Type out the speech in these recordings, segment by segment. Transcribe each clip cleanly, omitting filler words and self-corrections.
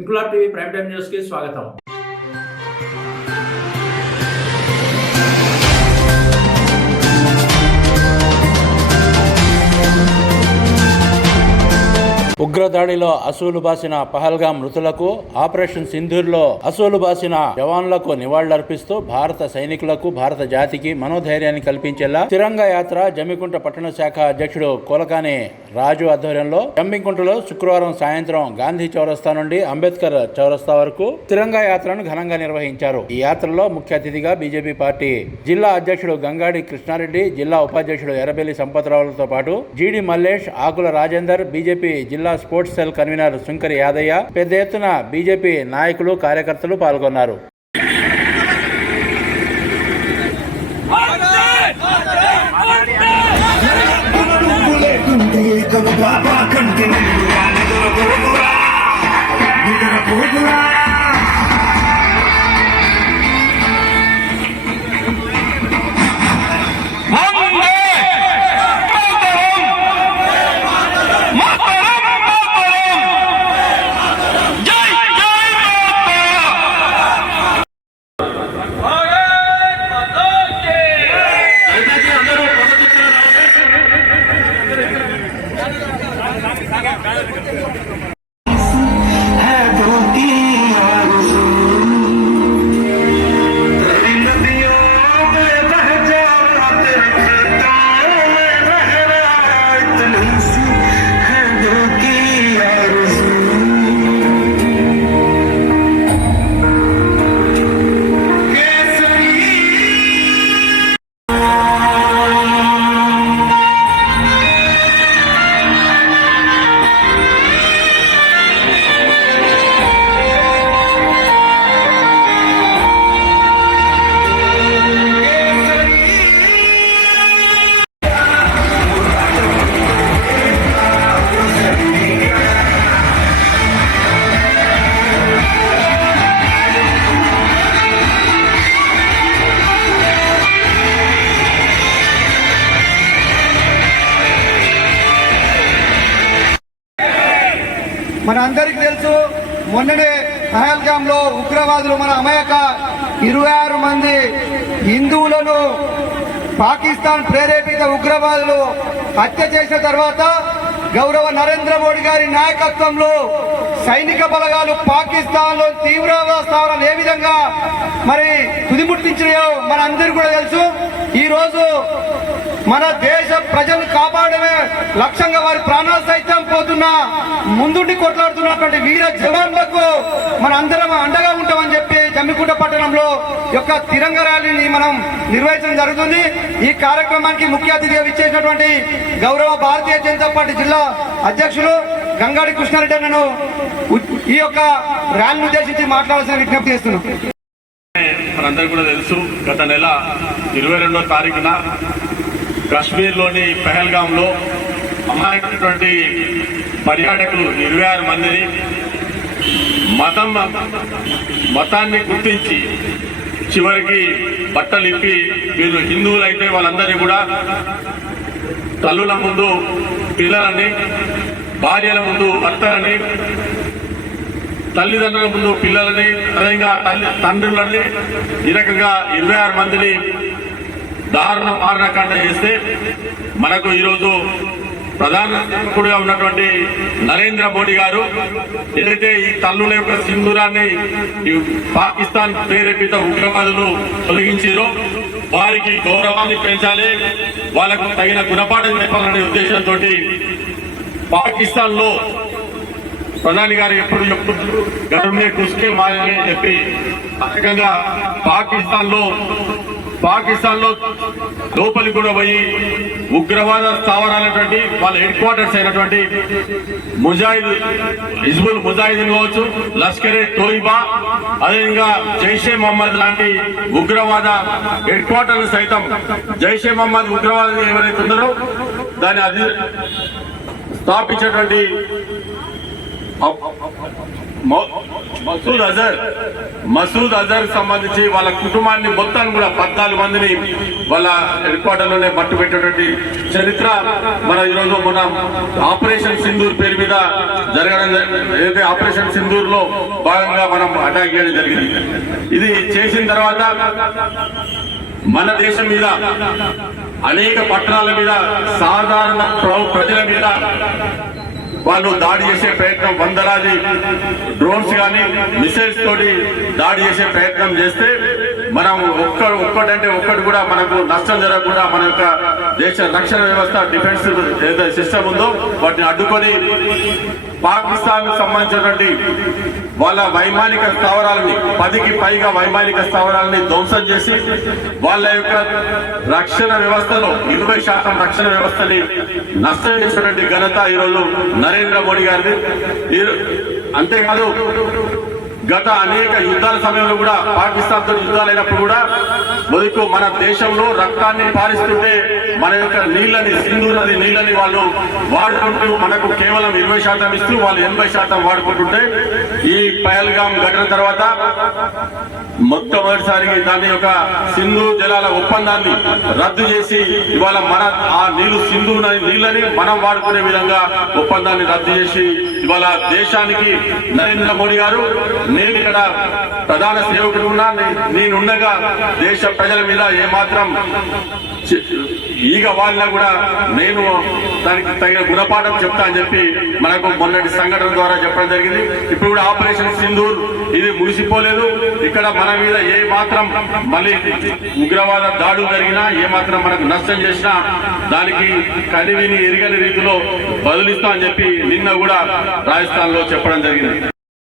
Inquilab TV prime time news కి స్వాగతం. ఉగ్రదాడిలో అసూలు బాసిన Pahalgam మృతులకు, operation సింధూర్లో అసూలు బాసిన జవాన్లకు నివాళులర్పిస్తూ భారత సైనికులకు, భారత జాతికి మనోధైర్యాన్ని కల్పించేలా తిరంగా యాత్ర జమ్మికుంట పట్టణ శాఖ అధ్యక్షుడు కోలకాని రాజు ఆధ్వర్యంలో జమ్మికుంటలో శుక్రవారం సాయంత్రం గాంధీ చౌరస్తా నుండి అంబేద్కర్ చౌరస్తా వరకు తిరంగా యాత్రను ఘనంగా నిర్వహించారు. ఈ యాత్రలో ముఖ్య అతిథిగా బీజేపీ పార్టీ జిల్లా అధ్యక్షుడు గంగాడి కృష్ణారెడ్డి, జిల్లా ఉపాధ్యక్షుడు ఎర్రబెల్లి సంపత్రావులతో పాటు జీడి మల్లేష్, ఆకుల రాజేందర్, బీజేపీ జిల్లా sports cell convener Shankar Yadaiah, పెద్ద ఎత్తున బీజేపీ నాయకులు, కార్యకర్తలు పాల్గొన్నారు. మన అందరికి తెలుసు, మొన్ననే పహల్గాంలో ఉగ్రవాదులు మన అమాయక 26 మంది హిందువులను పాకిస్తాన్ ప్రేరేపిత ఉగ్రవాదులు హత్య చేసిన తర్వాత గౌరవ నరేంద్ర మోడీ గారి నాయకత్వంలో సైనిక బలగాలు పాకిస్తాన్ లో తీవ్రవాద స్థావరాలు ఏ విధంగా మరి తుదిముట్టించాయో మన అందరికీ కూడా తెలుసు. ఈ రోజు మన దేశ ప్రజలు కాపాడమే లక్ష్యంగా వారి ప్రాణాలు సైతం పోతున్నా ముందుండి కొట్లాడుతున్నటువంటి వీర జవాన్లకు మన అందరం అండగా ఉంటామని చెప్పి జమ్మికుంట పట్టణంలో యొక్క తిరంగ ర్యాలీని మనం నిర్వహించడం జరుగుతుంది. ఈ కార్యక్రమానికి ముఖ్య అతిథిగా విచ్చేసినటువంటి గౌరవ భారతీయ జనతా పార్టీ జిల్లా అధ్యక్షులు గంగాడి కృష్ణారెడ్డి నన్ను ఈ యొక్క ర్యాలీని ఉద్దేశించి మాట్లాడాల్సిన విజ్ఞప్తి చేస్తున్నాం. మనందరికీ కూడా తెలుసు, గత నెల 22వ తారీఖున కశ్మీర్లోని పహల్గాంలో అమాయకమైనటువంటి పర్యాటకులు 26 మందిని మతాన్ని గుర్తించి చివరికి బట్టలు ఇప్పి వీళ్ళు హిందువులైతే వాళ్ళందరినీ కూడా తల్లుల ముందు పిల్లలని, భార్యల ముందు భర్తలని, తల్లిదండ్రుల ముందు పిల్లలని, అదేవిధంగా తండ్రులని, ఈ రకంగా 26 మందిని దారుణ మారణకాండ చేస్తే మనకు ఈరోజు ప్రధానమంత్రిగా ఉన్నటువంటి నరేంద్ర మోడీ గారు ఏదైతే ఈ తల్లుల యొక్క సింధూరాన్ని పాకిస్తాన్ ప్రేరేపిత ఉగ్రవాదులు తొలగించారో వారికి గౌరవాన్ని పెంచాలి, వాళ్లకు తగిన గుణపాఠం చెప్పాలనే ఉద్దేశంతో పాకిస్తాన్ లో ప్రధాని గారు ఎప్పుడు చెప్తున్నారు గవర్నమెంట్ కుస్కే మారని చెప్పి ఆ రకంగా పాకిస్తాన్ లో లోపలికి కూడా పోయి ఉగ్రవాద స్థావరాలైనటువంటి వాళ్ళ హెడ్ క్వార్టర్స్ అయినటువంటి హిజ్బుల్ ముజాహిదీన్ కావచ్చు, లష్కరే తోయిబా, అదేవిధంగా జైషే మహమ్మద్ లాంటి ఉగ్రవాద హెడ్ క్వార్టర్లు సైతం జైషే మహమ్మద్ ఉగ్రవాదం ఎవరైతే ఉన్నారో దాన్ని స్థాపించినటువంటి మసూద్ అజర్ సంబంధించి వాళ్ళ కుటుంబాన్ని మొత్తాన్ని కూడా 14 మందిని వాళ్ళ హెడ్ క్వార్టర్ లోనే మట్టు పెట్టేటువంటి చరిత్ర మన ఈరోజు మన ఆపరేషన్ సింధూర్ పేరు మీద జరగడం, ఏదైతే ఆపరేషన్ సింధూర్ లో భాగంగా మనం అటాక్ చేయడం జరిగింది. ఇది చేసిన తర్వాత మన దేశం మీద అనేక పట్టణాల మీద సాధారణ ప్రజల మీద వాళ్ళు దాడి చేసే ప్రయత్నం, వందలాది డ్రోన్స్ కానీ మిసైల్స్ తోటి దాడి చేసే ప్రయత్నం చేస్తే మనం ఒక్కటి కూడా మనకు నష్టం జరగకుండా మన యొక్క దేశ రక్షణ వ్యవస్థ, డిఫెన్స్ ఏదైతే సిస్టమ్ ఉందో వాటిని అడ్డుకొని పాకిస్తాన్ కు సంబంధించినటువంటి వాళ్ళ వైమానిక స్థావరాలని 10కి పైగా వైమానిక స్థావరాలని ధ్వంసం చేసి వాళ్ళ యొక్క రక్షణ వ్యవస్థలో 20% రక్షణ వ్యవస్థని నష్టం చేసినటువంటి ఘనత ఈరోజు నరేంద్ర మోడీ గారిది. అంతేకాదు గత అనేక యుద్ధాల సమయంలో కూడా పాకిస్తాన్ తో యుద్ధాలు అయినప్పుడు కూడా మొదటి మన దేశంలో రక్తాన్ని పారిస్తుంటే మన యొక్క నీళ్ళని, సింధు నది నీళ్ళని వాళ్ళు వాడుకుంటూ మనకు కేవలం 20% ఇస్తూ వాళ్ళు 80% వాడుకుంటుంటే ఈ పహల్గామ్ ఘటన తర్వాత మొట్టమొదటిసారి దాని యొక్క సింధు జలాల ఒప్పందాన్ని రద్దు చేసి ఇవాళ మన ఆ నీళ్లు, సింధు నీళ్ళని మనం వాడుకునే విధంగా ఒప్పందాన్ని రద్దు చేసి ఇవాళ దేశానికి నరేంద్ర మోడీ గారు, నేను ఇక్కడ ప్రధాన సేవకుడు ఉన్నా, నేనుండగా దేశ ప్రజల మీద ఏమాత్రం ఈగ వాళ్ళ కూడా నేను దానికి తగిన గుణపాఠం చెప్తా అని చెప్పి మనకు మొన్నటి సంఘటన ద్వారా చెప్పడం జరిగింది. ఇప్పుడు కూడా ఆపరేషన్ సింధూర్ ఇది ముగిసిపోలేదు. ఇక్కడ మన మీద ఏ మాత్రం మళ్ళీ ఉగ్రవాద దాడులు జరిగినా, ఏ మాత్రం మనకు నష్టం చేసినా దానికి కనివిని ఎరగని రీతిలో బదులిస్తా అని చెప్పి నిన్న కూడా రాజస్థాన్ లో చెప్పడం జరిగింది.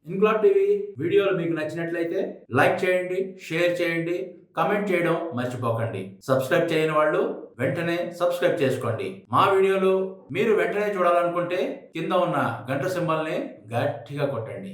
ఇన్క్లాబ్ టీవీ వీడియోలు మీకు నచ్చినట్లయితే లైక్ చేయండి, షేర్ చేయండి, కమెంట్ చేయడం మర్చిపోకండి. సబ్స్క్రైబ్ చేయని వాళ్ళు వెంటనే సబ్స్క్రైబ్ చేసుకోండి. మా వీడియోలు మీరు వెంటనే చూడాలనుకుంటే కింద ఉన్న గంట సింబల్ని గట్టిగా కొట్టండి.